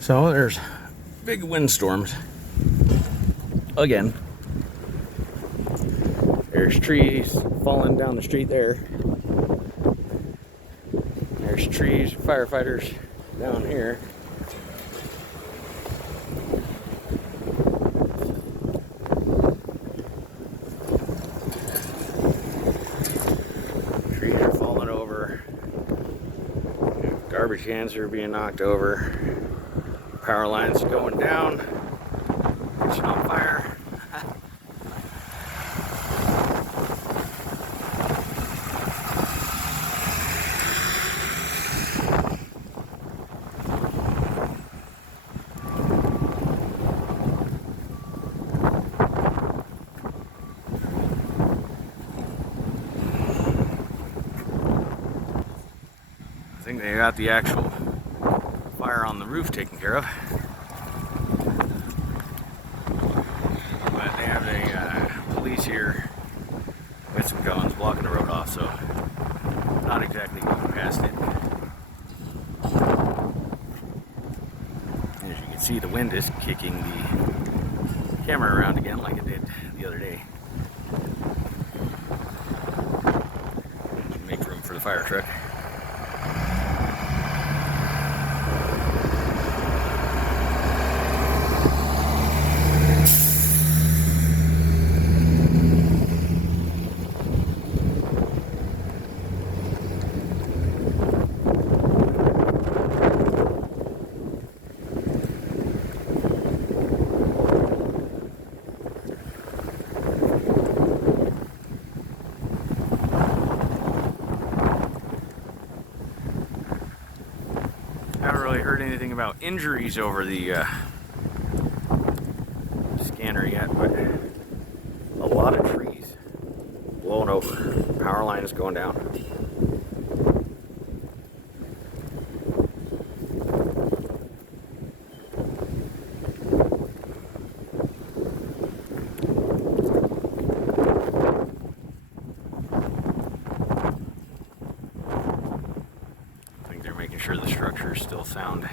So there's big windstorms again. There's trees falling down the street there. There's trees, firefighters down here. Trees are falling over. Garbage cans are being knocked over. Power lines going down. Catching on fire. I think they got the actual fire on the roof taken care of. But they have the police here with some guns blocking the road off, so not exactly going past it. As you can see, the wind is kicking the camera around again like it did the other day. Make room for the fire truck. Haven't really heard anything about injuries over the scanner yet, but a lot of trees blowing over. Power lines going down. Making sure the structure is still sound.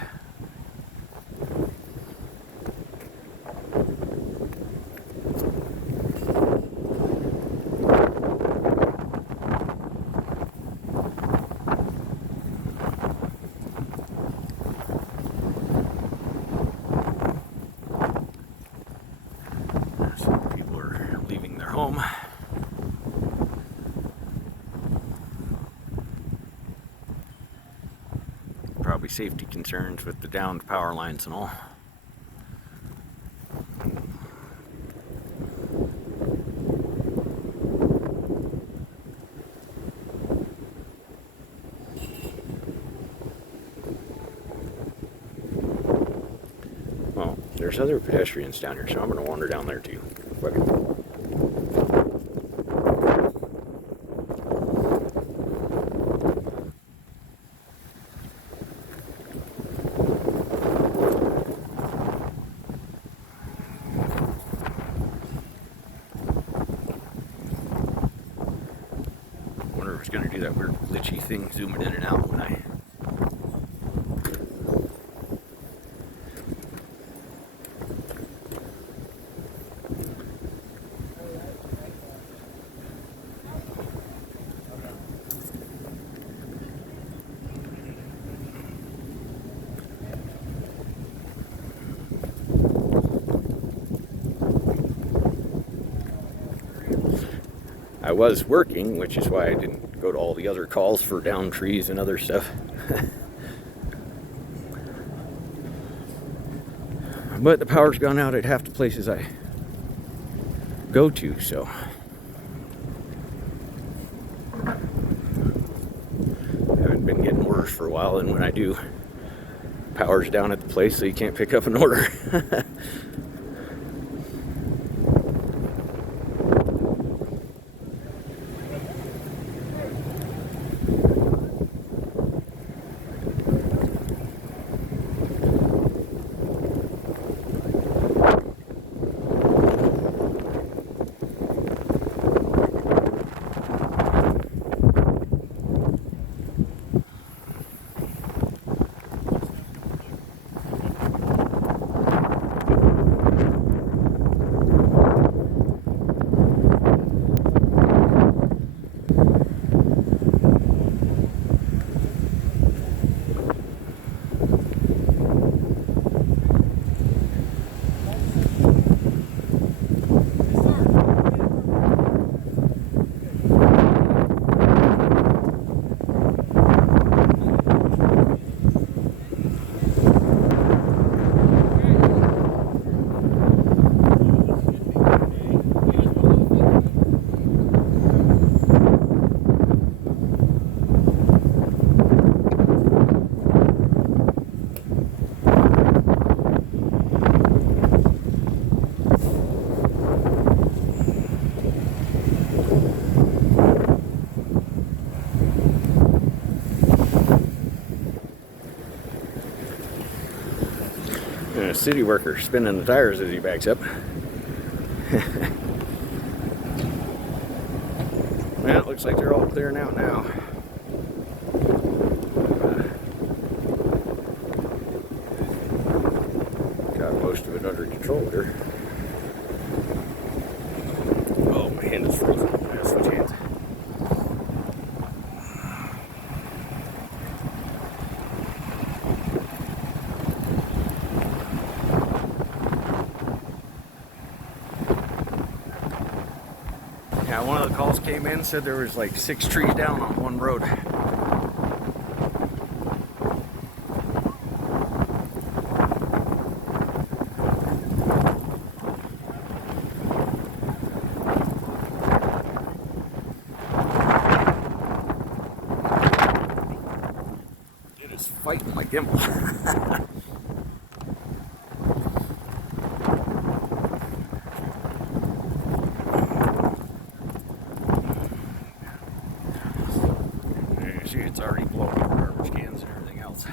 Some people are leaving their home. Probably safety concerns with the downed power lines and all. Well, there's other pedestrians down here, so I'm going to wander down there too. Fuck it. It's going to do that weird glitchy thing zooming in and out when I was working, which is why I didn't go to all the other calls for down trees and other stuff. But the power's gone out at half the places I go to, so haven't been getting worse for a while, and when I do, power's down at the place so you can't pick up an order. And a city worker spinning the tires as he backs up. Well, it looks like they're all clearing out now. Got most of it under control here. Oh, my hand is frozen. I gotta switch hands. Yeah, one of the calls came in, said there was like 6 trees down on one road. It is fighting my gimbal. See, it's already blowing up garbage cans and everything else.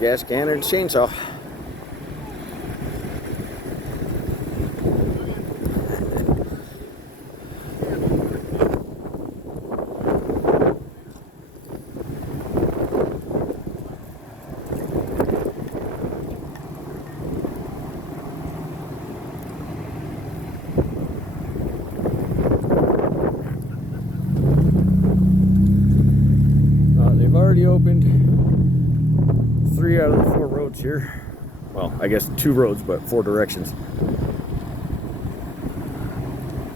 Gas can or the chainsaw. They've already opened 3 out of the 4 roads here. Well, I guess 2 roads, but 4 directions.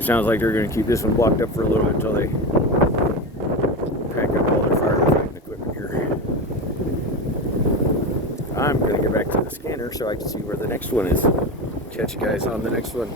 Sounds like they're going to keep this one blocked up for a little bit until they pack up all their firefighting equipment here. I'm going to get back to the scanner so I can see where the next one is. Catch you guys on the next one.